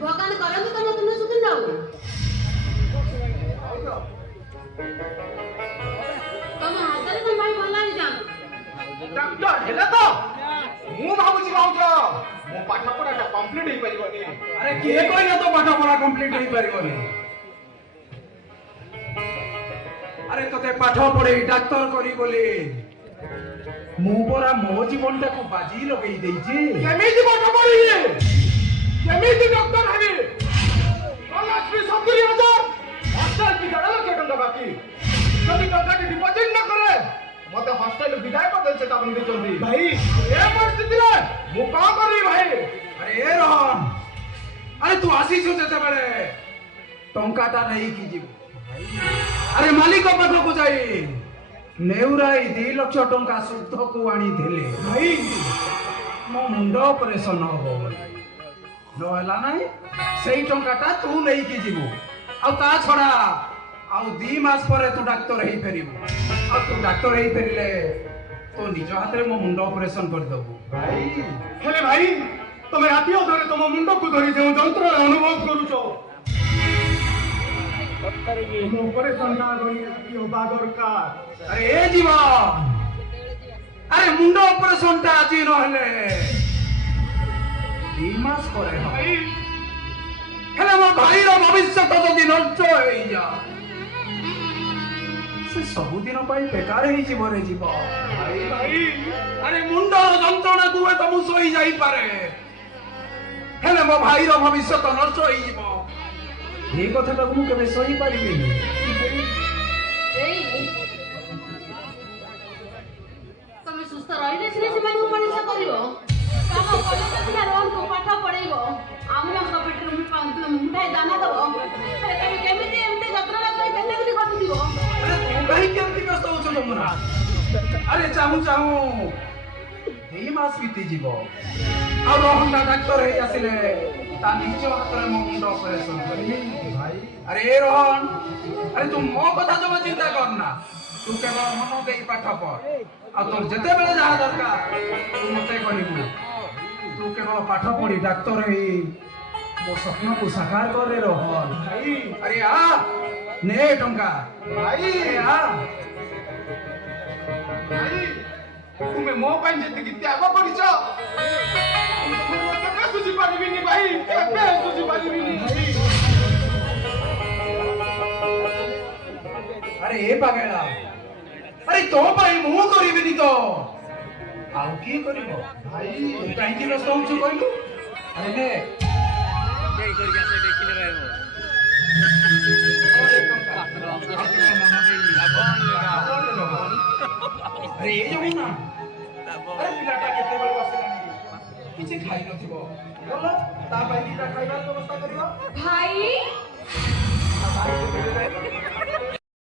ଭଗବାନ କରନ୍ତୁ ତମ ତୁମେ ସୁଧୁରି ଯାଉ। ତମ ହାତରେ ତମ ଭାଇ ଭଲ ଲାଗିଯାଆନ୍ତୁ। ଡାକ୍ତର ହେଲା ତ ମୁଁ ଭାବୁଛି ଭାଉଜ ମୋ ପାଠ ପଢାଟା କମ୍ପ୍ଲିଟ ହେଇପାରିବନି। ଆରେ କିଏ କହିଲା ତ ପାଠ ପଢା କମ୍ପ୍ଲିଟ ହେଇପାରିବନି? ଆରେ ତତେ ପାଠ ପଢେଇ ଡାକ୍ତର କରି ବୋଲି ମୁଁ ପରା ମୋ ଜୀବନଟାକୁ ବାଜି ଲଗେଇ ଦେଇଛି। କେମିତି ପାଠ ପଢିବି, କେମିତି ଡକ୍ଟର ହେବି? କଲେଜ 70,000, ହଷ୍ଟେଲ ଫି 1.5 ଲକ୍ଷ ଟଙ୍କା ବାକି। ଯଦି ଟଙ୍କାଟି ଡିପୋଜିଟ୍ ନ କରେ ମତେ ହଷ୍ଟେଲ ବିଦାୟ କରିଦେଲେ ଚେତାବନୀ ଦେଇଛନ୍ତି। ଭାଇ ଏ ପରିସ୍ଥିତିରେ ମୁଁ କଣ କରିବି ଭାଇ? ଆରେ ଏ ରୋହନ, ଆରେ ତୁ ଆସିଛୁ ଯେତେବେଳେ ଟଙ୍କାଟା ନେଇକି ଯିବୁ। ଆରେ ମାଲିକ ପାଖକୁ ଯାଇ ନେଉରାଇ 2 ଲକ୍ଷ ଟଙ୍କା ସୁଧକୁ ଆଣିଥିଲେ। ଭାଇ ମୋ ମୁଣ୍ଡ ଅପରେସନ ହବ ନହେଲା ନାହିଁ ସେଇ ଟଙ୍କାଟା ତୁ ନେଇକି ଯିବୁ। ଆଉ ତା ଛଡା ଆଉ 2 ମାସ ପରେ ତୁ ଡାକ୍ତର ହେଇପାରିବୁ। ଆଉ ତୁ ଡାକ୍ତର ହେଇପାରିଲେ ତୋ ନିଜ ହାତରେ ମୋ ମୁଣ୍ଡ ଅପରେସନ କରିଦବୁ। ଭାଇ ହେଲେ ଭାଇ ତମେ ରାତି ଅଧରେ ତମ ମୁଣ୍ଡକୁ ଧରି ଯେଉଁ ଯନ୍ତ୍ରଣା ଅନୁଭବ କରୁଛ ମୋ ଅପରେସନଟା ହବା ଦରକାର। ଆରେ ଏ ଜୀବନ, ଆରେ ମୁଣ୍ଡ ଅପରେସନଟା ଆଜି ନହେଲେ 2 ମାସ ପରେ ହବ। ଭାଇ ହେଲେ ମୋ ଭାଇର ଭବିଷ୍ୟତ ଯଦି ନଷ୍ଟ ହେଇଯାଏ ସେ ସବୁଦିନ ପାଇଁ ବେକାର ହେଇଯିବ ରେ ଯିବ। ଭାଇ ଭାଇ ଆରେ ମୁଣ୍ଡର ଯନ୍ତ୍ରଣାକୁ ହୁଏତ ମୁଁ ସହି ଯାଇପାରେ, ହେଲେ ମୋ ଭାଇର ଭବିଷ୍ୟତ ନଷ୍ଟ ହେଇଯିବ ଏ କଥାଟାକୁ ମୁଁ କେବେ ସହି ପାରିବିନି। ତମେ ସୁସ୍ଥ ରହିଲେ ସିନା ସେମାନଙ୍କୁ ମଣିଷ କରିବ। ତମ କଲେଜ ପିଲା ରୋହନକୁ ପାଠ ପଢେଇବ, ଆମମାନଙ୍କ ପେଟରେ ମୁଠାଏ ଦାନା ଦବ। ହେଲେ ତମେ କେମିତି ଏମିତି ଯତ୍ନର ସହିତ କେମିତି ଘଟୁଥିବ? ଆରେ ତୁ କାହିଁକି ଏମିତି ବ୍ୟସ୍ତ ହଉଛୁ ଯମୁନା? ଆରେ ଚାହୁଁ ଚାହୁଁ 2 ମାସ ବିତିଯିବ ଆଉ ରୋହନଟା ଡାକ୍ତର ହେଇ ଆସିଲେ ତା ନିଜ ହାତରେ ମୋ ମୁଣ୍ଡ ଅପରେସନ କରିବି। ଭାଇ ଆରେ ଏ ରୋହନ, ଆରେ ତୁ ମୋ କଥା ଜମା ଚିନ୍ତା କରନା। ତୁ କେବଳ ମନ ଦେଇ ପାଠ ପଢ, ଆଉ ତୋର ଯେତେବେଳେ ଯାହା ଦରକାର ତୁ ମତେ କହିବୁ। ତୁ କେବଳ ପାଠ ପଢି ଡାକ୍ତର ହେଇ ମୋ ସ୍ୱପ୍ନକୁ ସାକାର କରେ ରୋହନ। ଭାଇ ଆରେ ଆ ନେ ଟଙ୍କା, ଭାଇ ଆରେ ଆ। ଭାଇ ତୁମେ ମୋ ପାଇଁ ଯେତିକି ତ୍ୟାଗ କରିଛ ମୁଁ କେବେ ସୁଝି ପାରିବିନି ଭାଇ, କେବେ ସୁଝି ପାରିବିନି। ଆରେ ଏ ପାଗଳା, ଆରେ ତୋ ପାଇଁ ମୁଁ କରିବିନି ତ ଆଉ କିଏ କରିବ? ଭାଇ ତୁ କାହିଁକି ବ୍ୟସ୍ତ ହଉଛୁ କହିଲୁ? ଆରେ ନେ ଆରେ ଏ ଯମୁନା, ଆରେ ପିଲାଟା କେତେବେଳୁ ଆସିଲାଣି, କିଛି ଖାଇ ନଥିବ, ଭଲ ତା ପାଇଁ ଦିଟା ଖାଇବାର ବ୍ୟବସ୍ଥା କରିବ। ଭାଇ